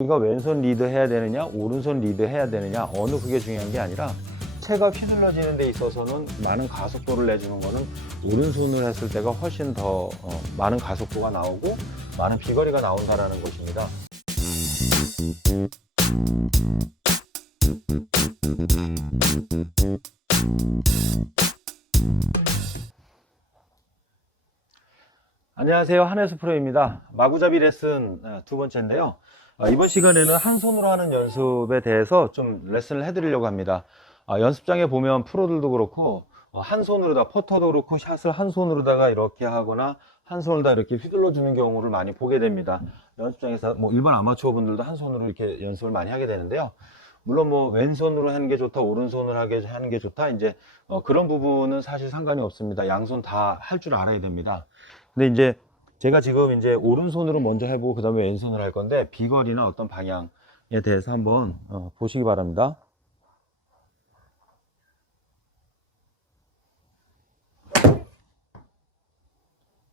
우리가 왼손 리드 해야 되느냐 오른손 리드 해야 되느냐 어느 그게 중요한 게 아니라 채가 휘둘러지는 데 있어서는 많은 가속도를 내주는 거는 오른손으로 했을 때가 훨씬 더 많은 가속도가 나오고 많은 비거리가 나온다라는 것입니다. 안녕하세요, 한혜수 프로입니다. 마구잡이 레슨 두 번째인데요. 이번 시간에는 한 손으로 하는 연습에 대해서 좀 레슨을 해드리려고 합니다. 연습장에 보면 프로들도 그렇고 한 손으로다 퍼터도 그렇고 샷을 한 손으로다가 이렇게 하거나 한 손을 다 이렇게 휘둘러 주는 경우를 많이 보게 됩니다. 연습장에서 뭐 일반 아마추어 분들도 한 손으로 이렇게 연습을 많이 하게 되는데요. 물론 뭐 왼손으로 하는 게 좋다, 오른손으로 하는 게 좋다, 이제 그런 부분은 사실 상관이 없습니다. 양손 다 할 줄 알아야 됩니다. 근데 이제 제가 지금 이제 오른손으로 먼저 해보고 그 다음에 왼손으로 할 건데 비거리나 어떤 방향에 대해서 한번 보시기 바랍니다.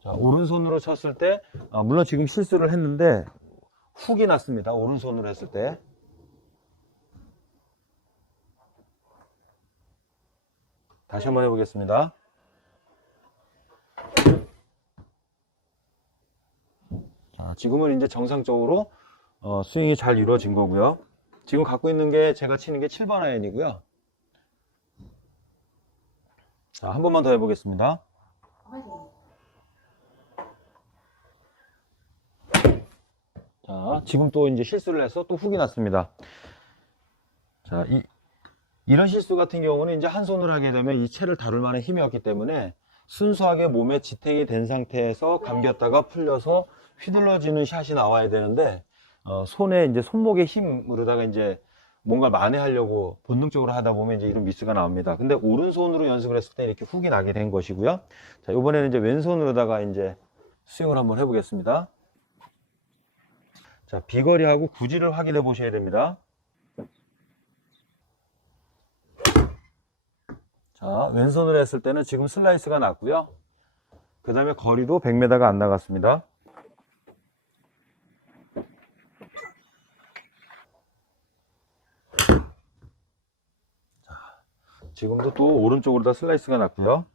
자, 오른손으로 쳤을 때 물론 지금 실수를 했는데 훅이 났습니다. 오른손으로 했을 때. 다시 한번 해보겠습니다. 자, 지금은 이제 정상적으로 스윙이 잘 이루어진 거고요. 지금 갖고 있는 게 제가 치는 게 7번 아이언이고요. 자, 한 번만 더 해보겠습니다. 자, 지금 또 이제 실수를 해서 또 훅이 났습니다. 자, 이런 실수 같은 경우는 이제 한 손으로 하게 되면 이 채를 다룰 만한 힘이 없기 때문에 순수하게 몸에 지탱이 된 상태에서 감겼다가 풀려서 휘둘러지는 샷이 나와야 되는데 손에 이제 손목의 힘으로다가 이제 뭔가 만회하려고 본능적으로 하다 보면 이제 이런 미스가 나옵니다. 근데 오른손으로 연습을 했을 때 이렇게 훅이 나게 된 것이고요. 자, 이번에는 이제 왼손으로다가 이제 스윙을 한번 해보겠습니다. 자, 비거리하고 구질을 확인해 보셔야 됩니다. 자, 왼손으로 했을 때는 지금 슬라이스가 났고요. 그 다음에 거리도 100m가 안 나갔습니다. 자, 지금도 또 오른쪽으로 다 슬라이스가 났고요.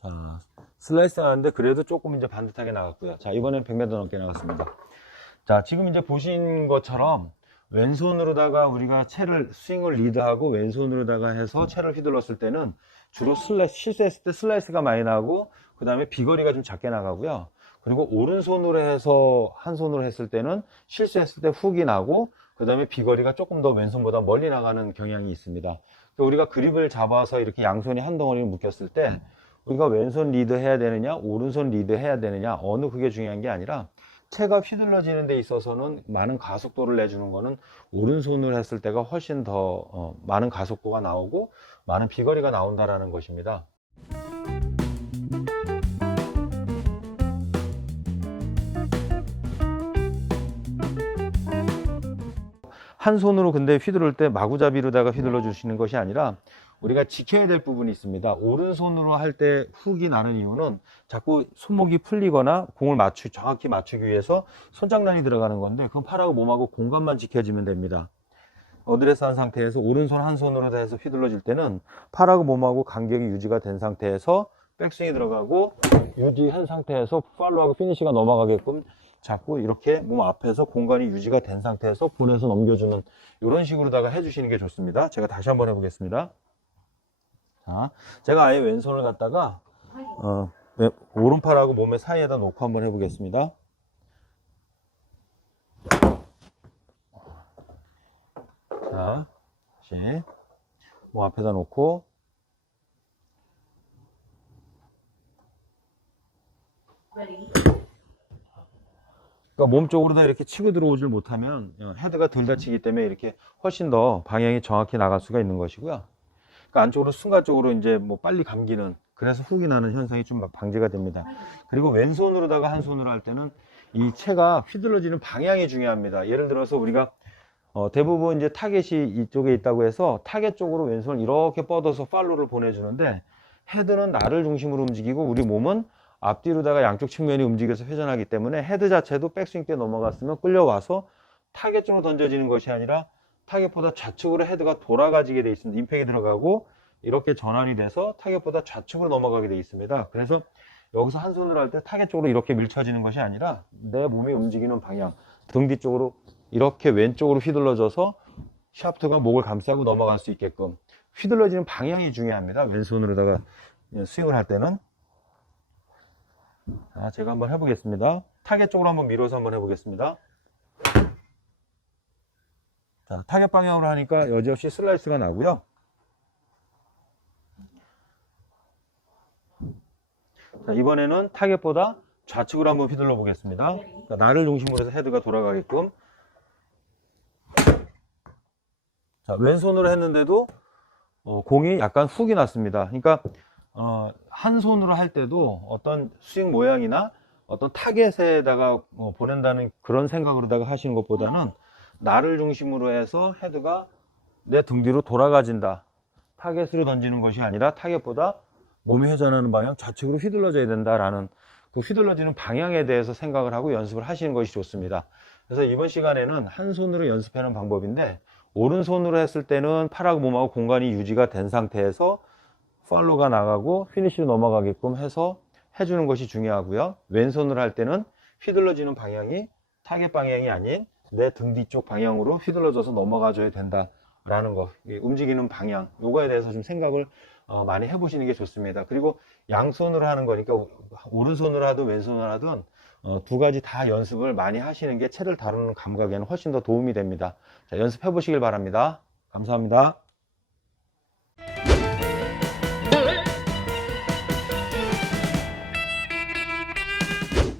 자, 슬라이스 나왔는데 그래도 조금 이제 반듯하게 나갔고요. 자, 이번엔 100m 넘게 나갔습니다. 자, 지금 이제 보신 것처럼 왼손으로다가 우리가 채를 스윙을 리드하고 왼손으로다가 해서 채를 휘둘렀을 때는 주로 실수했을 때 슬라이스가 많이 나고 그 다음에 비거리가 좀 작게 나가고요. 그리고 오른손으로 해서 한 손으로 했을 때는 실수했을 때 훅이 나고 그 다음에 비거리가 조금 더 왼손보다 멀리 나가는 경향이 있습니다. 우리가 그립을 잡아서 이렇게 양손이 한 덩어리를 묶였을 때 우리가 왼손 리드 해야 되느냐 오른손 리드 해야 되느냐 어느 그게 중요한 게 아니라 채가 휘둘러지는 데 있어서는 많은 가속도를 내주는 거는 오른손으로 했을 때가 훨씬 더 많은 가속도가 나오고 많은 비거리가 나온다라는 것입니다. 한 손으로 근데 휘두를 때 마구잡이로다가 휘둘러 주시는 것이 아니라 우리가 지켜야 될 부분이 있습니다. 오른손으로 할 때 훅이 나는 이유는 자꾸 손목이 풀리거나 공을 정확히 맞추기 위해서 손장난이 들어가는 건데 그건 팔하고 몸하고 공간만 지켜지면 됩니다. 어드레스 한 상태에서 오른손 한 손으로 해서 휘둘러질 때는 팔하고 몸하고 간격이 유지가 된 상태에서 백스윙이 들어가고 유지한 상태에서 팔로우하고 피니시가 넘어가게끔 자꾸 이렇게 몸 앞에서 공간이 유지가 된 상태에서 보내서 넘겨주는 이런 식으로다가 해주시는 게 좋습니다. 제가 다시 한번 해보겠습니다. 자, 제가 아예 왼손을 갖다가 오른팔하고 몸의 사이에다 놓고 한번 해보겠습니다. 자, 다시 몸 앞에다 놓고 그러니까 몸 쪽으로 다 이렇게 치고 들어오질 못하면 헤드가 덜 다치기 때문에 이렇게 훨씬 더 방향이 정확히 나갈 수가 있는 것이고요. 그러니까 안쪽으로 순간적으로 이제 뭐 빨리 감기는 그래서 훅이 나는 현상이 좀 방지가 됩니다. 그리고 왼손으로다가 한 손으로 할 때는 이 채가 휘둘러지는 방향이 중요합니다. 예를 들어서 우리가 대부분 이제 타겟이 이쪽에 있다고 해서 타겟 쪽으로 왼손을 이렇게 뻗어서 팔로우를 보내주는데 헤드는 나를 중심으로 움직이고 우리 몸은 앞뒤로다가 양쪽 측면이 움직여서 회전하기 때문에 헤드 자체도 백스윙 때 넘어갔으면 끌려와서 타겟 쪽으로 던져지는 것이 아니라 타겟보다 좌측으로 헤드가 돌아가지게 되어 있습니다. 임팩이 들어가고 이렇게 전환이 돼서 타겟보다 좌측으로 넘어가게 되어 있습니다. 그래서 여기서 한 손으로 할 때 타겟 쪽으로 이렇게 밀쳐지는 것이 아니라 내 몸이 움직이는 방향, 등 뒤쪽으로 이렇게 왼쪽으로 휘둘러져서 샤프트가 목을 감싸고 넘어갈 수 있게끔 휘둘러지는 방향이 중요합니다. 왼손으로다가 스윙을 할 때는. 자, 제가 한번 해보겠습니다. 타겟 쪽으로 한번 밀어서 한번 해보겠습니다. 자, 타겟 방향으로 하니까 여지없이 슬라이스가 나고요. 자, 이번에는 타겟보다 좌측으로 한번 휘둘러 보겠습니다. 자, 나를 중심으로 해서 헤드가 돌아가게끔. 자, 왼손으로 했는데도 공이 약간 훅이 났습니다. 그러니까 한 손으로 할 때도 어떤 스윙 모양이나 어떤 타겟에다가 보낸다는 그런 생각으로다가 하시는 것보다는 나를 중심으로 해서 헤드가 내 등 뒤로 돌아가진다. 타겟으로 던지는 것이 아니라 타겟보다 몸이 회전하는 방향 좌측으로 휘둘러져야 된다라는 그 휘둘러지는 방향에 대해서 생각을 하고 연습을 하시는 것이 좋습니다. 그래서 이번 시간에는 한 손으로 연습하는 방법인데 오른손으로 했을 때는 팔하고 몸하고 공간이 유지가 된 상태에서 팔로가 나가고 피니시로 넘어가게끔 해서 해주는 것이 중요하고요. 왼손으로 할 때는 휘둘러지는 방향이 타겟 방향이 아닌 내 등 뒤쪽 방향으로 휘둘러져서 넘어가줘야 된다라는 거, 움직이는 방향, 요거에 대해서 좀 생각을 많이 해보시는 게 좋습니다. 그리고 양손으로 하는 거니까 오른손으로 하든 왼손으로 하든 두 가지 다 연습을 많이 하시는 게 채를 다루는 감각에는 훨씬 더 도움이 됩니다. 자, 연습해 보시길 바랍니다. 감사합니다.